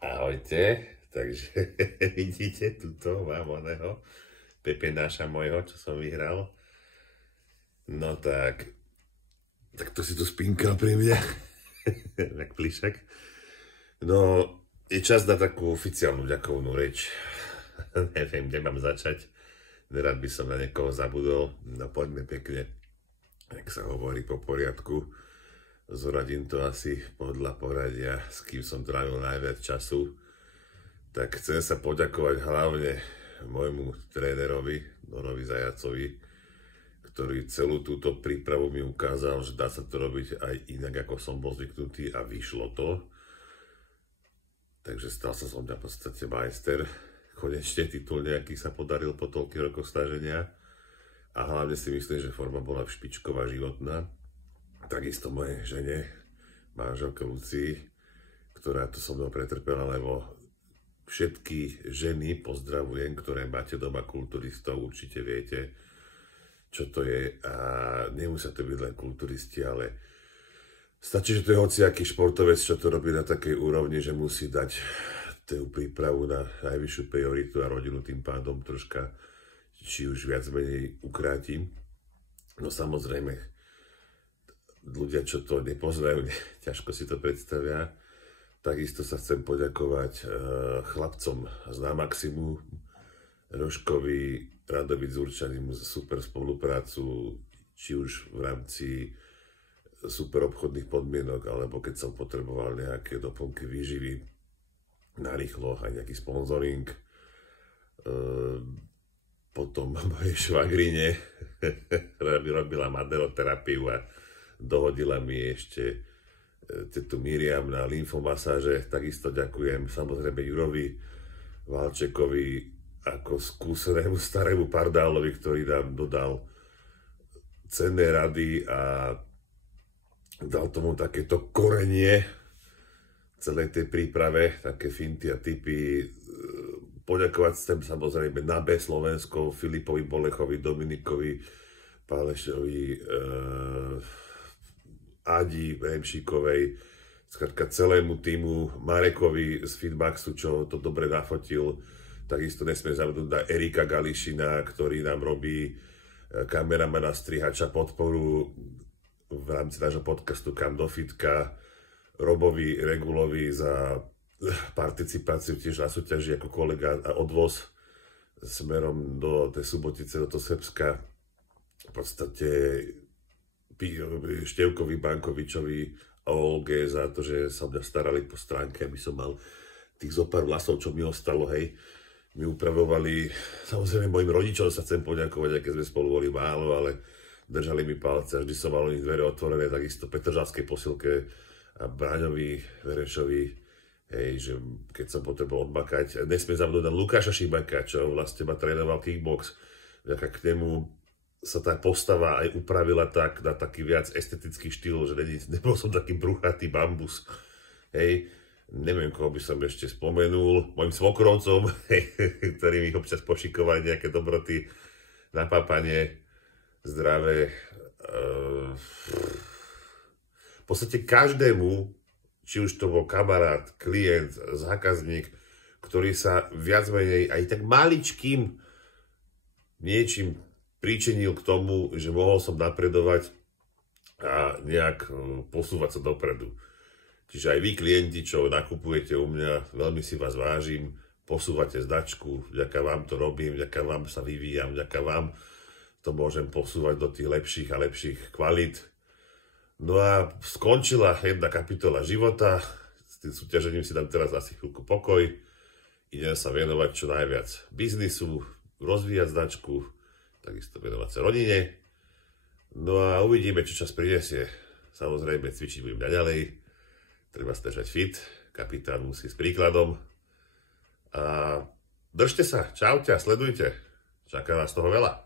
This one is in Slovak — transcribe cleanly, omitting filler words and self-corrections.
Ahojte, takže vidíte, tuto mám oného Pepenáša mojho, čo som vyhral. No tak to si tu spinkal pri mne, jak plišak. No, je čas na takú oficiálnu ďakovnú reč. Neviem, kde mám začať. Nerad by som na niekoho zabudol. No poďme pekne, jak sa hovorí, po poriadku. Zoradím to asi podľa poradia, s kým som trávil najviac času. Tak chcem sa poďakovať hlavne môjmu trénerovi, Dorovi Zajacovi, ktorý celú túto prípravu mi ukázal, že dá sa to robiť aj inak, ako som bol zvyknutý, a vyšlo to. Takže stal sa som v podstate majster. Konečne titul nejaký sa podaril po toľkých rokoch snaženia. A hlavne si myslím, že forma bola špičková, životná. Takisto mojej žene, manželke Lucii, ktorá to so mnou pretrpela, lebo všetky ženy pozdravujem, ktoré máte doma kulturistov, určite viete, čo to je. A nemusia to byť len kulturisti, ale stačí, že to je hociaký športovec, čo to robí na takej úrovni, že musí dať tú prípravu na najvyššiu prioritu a rodinu tým pádom troška, či už viac menej ukrátim. No samozrejme, ľudia, čo to nepoznajú, ťažko si to predstavia. Takisto sa chcem poďakovať chlapcom z Námaximu, Rožkovi, Radovi Zurčanimu za super spoluprácu, či už v rámci super obchodných podmienok, alebo keď som potreboval nejaké doplnky výživy narýchlo, aj nejaký sponzoring. Potom mojej švagrine robila maderoterapiu a dohodila mi ešte tetu Miriam na lymfomasáže. Takisto ďakujem samozrejme Jurovi Valčekovi ako skúsenému starému pardálovi, ktorý nám dodal cenné rady a dal tomu takéto korenie celej tej príprave, také finty a tipy. Poďakovať chcem samozrejme na B Slovensko, Filipovi Bolechovi, Dominikovi Pálešovi, Adi Remšíkovej, skrátka celému týmu, Marekovi z Fitmaxu, čo to dobre nafotil. Takisto nesmiem zabudnúť na Erika Gališina, ktorý nám robí kameramana, strihača, podporu v rámci nášho podcastu Kam do fitka, Robovi Regulovi za participáciu tiež na súťaži ako kolega a odvoz smerom do tej Subotice, do toho Srbska. V podstate Števkovi, Bankovičovi a Olge za to, že sa mňa starali po stránke, aby som mal tých zopár vlasov, čo mi ostalo, hej. Mi upravovali, samozrejme mojim rodičom sa chcem poďakovať, aj keď sme spolu boli málo, ale držali mi palce a vždy som mal u nich dvere otvorené, takisto Petržalskej posilke a Bráňovi Verešovi, hej, že keď som potreboval odmakať. Nesmiem zabudnúť na Lukáša Šibaka, čo vlastne ma trénoval kickbox, vďaka k nemu sa tá postava aj upravila tak na taký viac estetický štýl, že nebol som taký bruchatý bambus. Hej, neviem, koho by som ešte spomenul, mojim svokrovcom, ktorí mi občas pošikovali nejaké dobroty na papanie, zdravé. V podstate každému, či už to bol kamarát, klient, zákazník, ktorý sa viac menej aj tak maličkým niečím pričinil k tomu, že mohol som napredovať a nejak posúvať sa dopredu. Čiže aj vy, klienti, čo nakupujete u mňa, veľmi si vás vážim, posúvate značku, vďaka vám to robím, vďaka vám sa vyvíjam, vďaka vám to môžem posúvať do tých lepších a lepších kvalít. No a skončila jedna kapitola života, s tým súťažením si dám teraz asi chvíľku pokoj, idem sa venovať čo najviac biznisu, rozvíjať značku, takisto venovať sa rodine. No a uvidíme, čo čas prinesie. Samozrejme, cvičiť budem naďalej. Treba sa držať fit. Kapitán musí s príkladom. A držte sa. Čaute a sledujte. Čaká vás toho veľa.